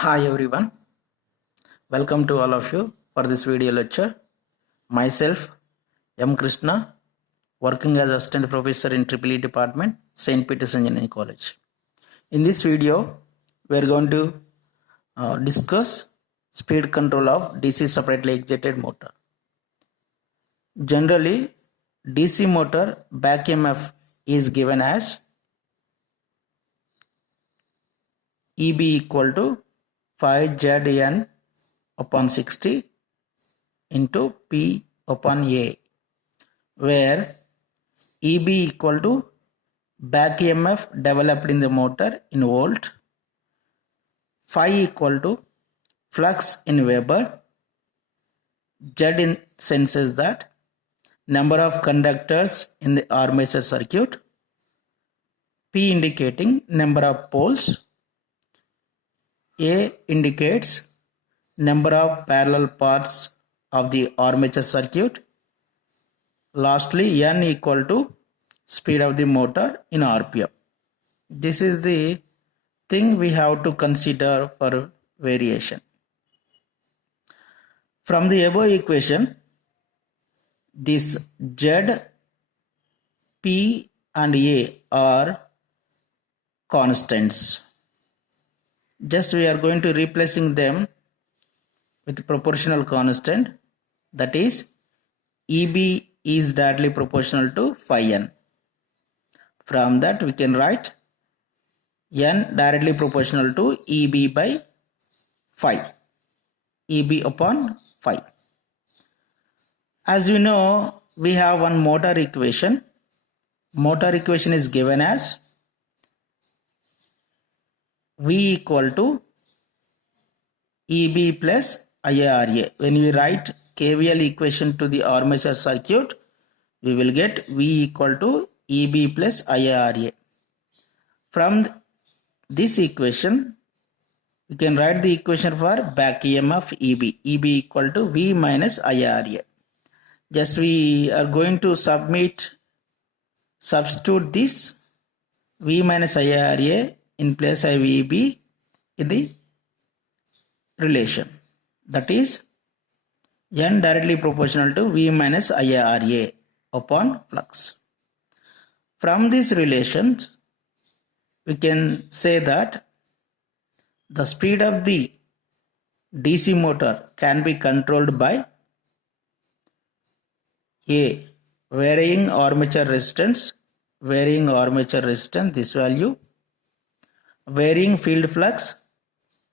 Hi everyone, welcome to all of you for this video lecture. Myself, M. Krishna, working as Assistant Professor in EEE Department, St. Peter's Engineering College. In this video, we are going to discuss speed control of DC separately excited motor. Generally, DC motor back EMF is given as EB equal to 5ZN upon 60 into P upon A, where EB equal to back EMF developed in the motor in volt, phi equal to flux in Weber, Z in senses that number of conductors in the armature circuit, P indicating number of poles, A indicates number of parallel parts of the armature circuit. Lastly, N equal to speed of the motor in RPM. This is the thing we have to consider for variation. From the above equation, this Z, P and A are constants. Just we are going to replacing them with proportional constant, that is EB is directly proportional to phi N. From that we can write N directly proportional to EB by phi, EB upon phi. As we know, we have one motor equation. Motor equation is given as V equal to EB plus IARA. When we write KVL equation to the armature circuit, we will get V equal to EB plus IARA. From this equation, we can write the equation for back EMF EB. EB equal to V minus IARA. Just we are going to substitute this V minus IARA in place of EB in the relation. That is N directly proportional to V minus IARA upon flux. From this relation, we can say that the speed of the DC motor can be controlled by A. Varying armature resistance, this value, varying field flux,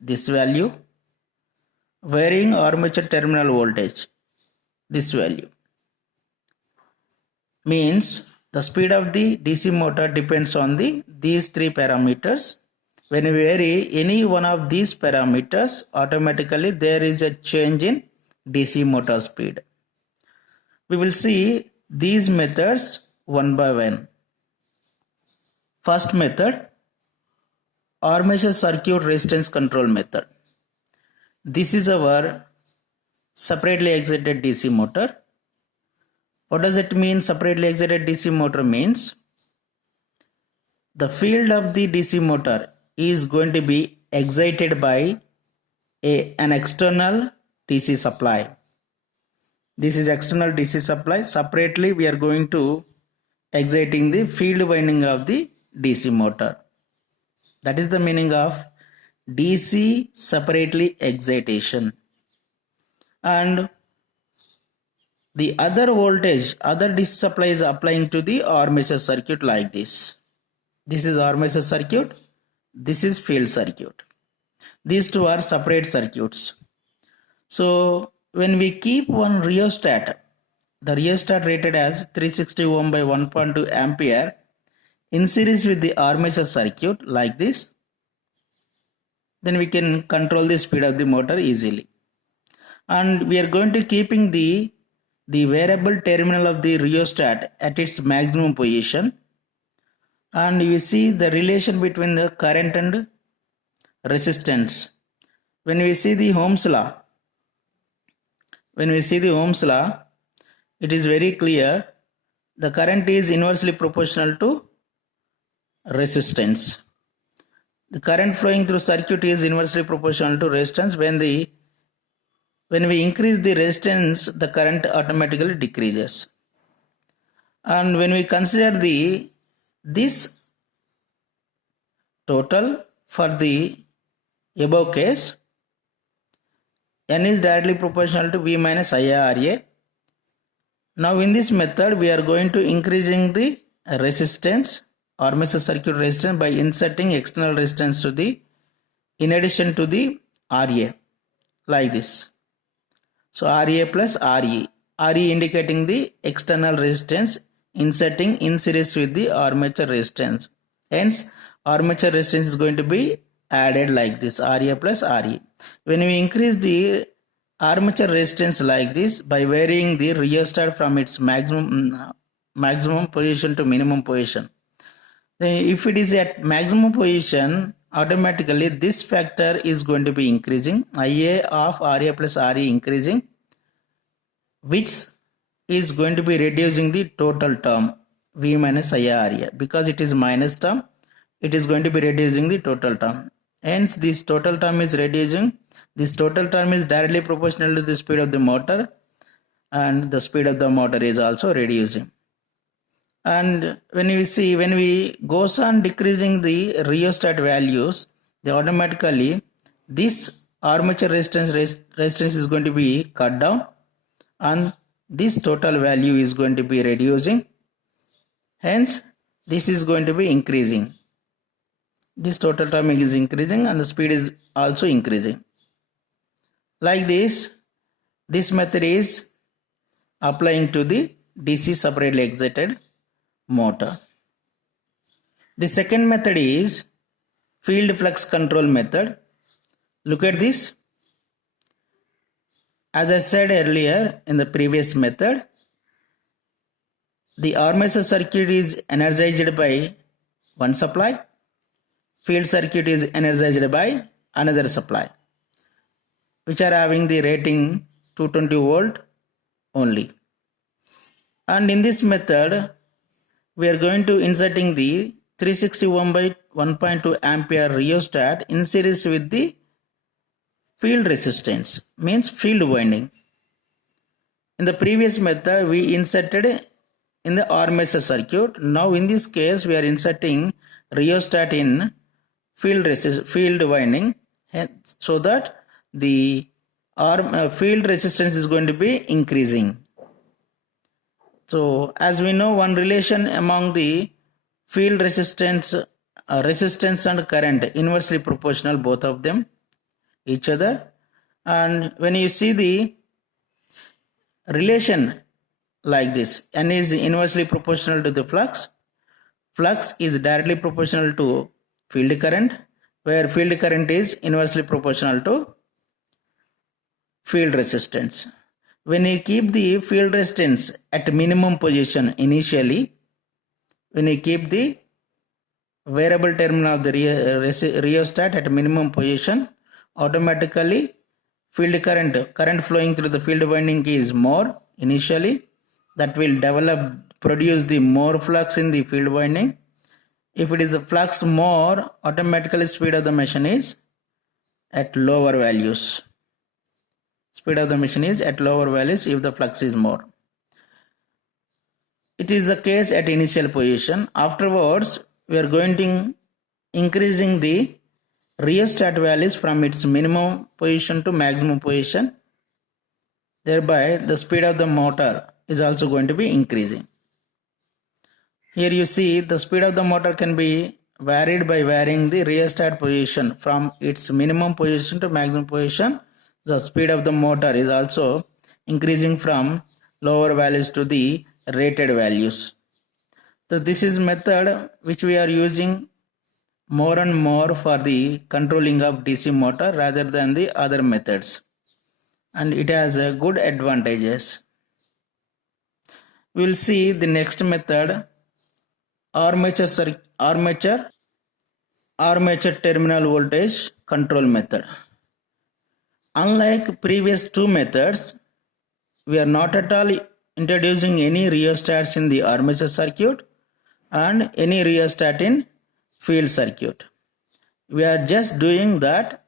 this value, varying armature terminal voltage, this value. Means the speed of the DC motor depends on these three parameters. When we vary any one of these parameters, automatically there is a change in DC motor speed. We will see these methods one by one. First method, armature circuit resistance control method. This is our separately excited DC motor. What does it mean? Separately excited DC motor means the field of the DC motor is going to be excited by an external DC supply. This is external DC supply. Separately we are going to exciting the field winding of the DC motor. That is the meaning of DC separately excitation. And the other voltage, other DC supply is applying to the armature circuit like this. This is armature circuit, this is field circuit. These two are separate circuits. So when we keep one rheostat, the rheostat rated as 360 ohm by 1.2 ampere in series with the armature circuit like this, then we can control the speed of the motor easily. And we are going to keeping the variable terminal of the rheostat at its maximum position, and you see the relation between the current and resistance. When we see the Ohm's law, it is very clear the current is inversely proportional to resistance. The current flowing through circuit is inversely proportional to resistance. When we increase the resistance, the current automatically decreases. And when we consider this total for the above case, N is directly proportional to V minus IRA. Now in this method, we are going to increasing the resistance, armature circuit resistance, by inserting external resistance in addition to the RA, like this. So RA plus RE, RE indicating the external resistance, inserting in series with the armature resistance. Hence, armature resistance is going to be added like this, RA plus RE. When we increase the armature resistance like this by varying the rheostat from its maximum position to minimum position, then if it is at maximum position, automatically this factor is going to be increasing, IA of RA plus RE increasing, which is going to be reducing the total term V minus IRA. Because it is minus term, it is going to be reducing the total term. Hence, this total term is reducing. This total term is directly proportional to the speed of the motor, and the speed of the motor is also reducing. And when we goes on decreasing the rheostat values, they automatically this armature resistance is going to be cut down, and this total value is going to be reducing. Hence, this is going to be increasing. This total term is increasing and the speed is also increasing. Like this method is applying to the DC separately excited motor. The second method is field flux control method. Look at this. As I said earlier in the previous method, the armature circuit is energized by one supply, field circuit is energized by another supply, which are having the rating 220 volt only. And in this method, we are going to inserting the 360 ohm by 1.2 ampere rheostat in series with the field resistance, means field winding. In the previous method, we inserted in the armature circuit. Now in this case, we are inserting rheostat in field winding, so that the field resistance is going to be increasing. So as we know, one relation among the field resistance and current inversely proportional, both of them each other. And when you see the relation like this, N is inversely proportional to the flux is directly proportional to field current, where field current is inversely proportional to field resistance. When you keep the field resistance at minimum position initially, when you keep the variable terminal of the rheostat at minimum position, automatically field current flowing through the field winding is more initially. That will produce the more flux in the field winding. If it is the flux more, automatically speed of the machine is at lower values. Speed of the machine is at lower values if the flux is more. It is the case at initial position. Afterwards, we are going to increasing the rheostat values from its minimum position to maximum position. Thereby, the speed of the motor is also going to be increasing. Here you see the speed of the motor can be varied by varying the rheostat position from its minimum position to maximum position. The speed of the motor is also increasing from lower values to the rated values. So this is method which we are using more and more for the controlling of DC motor rather than the other methods, and it has good advantages. We will see the next method, armature terminal voltage control method. Unlike previous two methods, we are not at all introducing any rheostats in the armature circuit and any rheostat in field circuit. we are just doing that,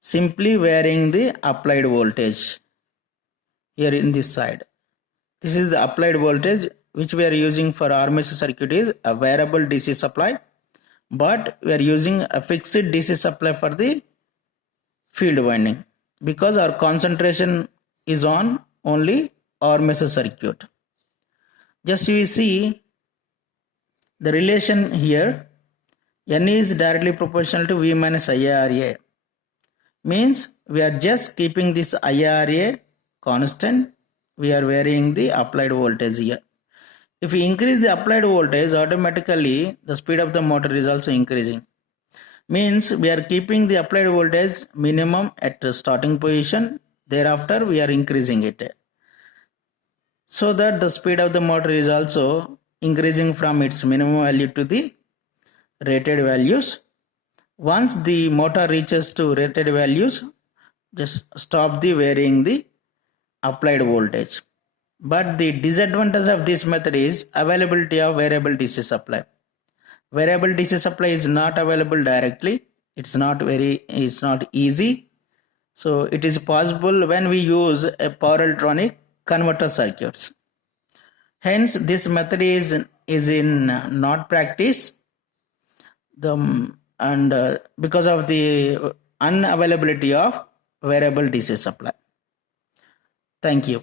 simply varying the applied voltage here in this side. This is the applied voltage which we are using for armature circuit is a variable DC supply, but we are using a fixed DC supply for the field winding because our concentration is on only armature circuit. Just we see the relation here, N is directly proportional to V minus IARA. Means we are just keeping this IARA constant, we are varying the applied voltage here. If we increase the applied voltage, automatically the speed of the motor is also increasing. Means we are keeping the applied voltage minimum at the starting position, thereafter we are increasing it, so that the speed of the motor is also increasing from its minimum value to the rated values. Once the motor reaches to rated values, just stop the varying the applied voltage. But the disadvantage of this method is availability of variable DC supply. Variable DC supply is not available directly. It's not easy. So it is possible when we use a power electronic converter circuits. Hence this method is in not practice. Because of the unavailability of variable DC supply. Thank you.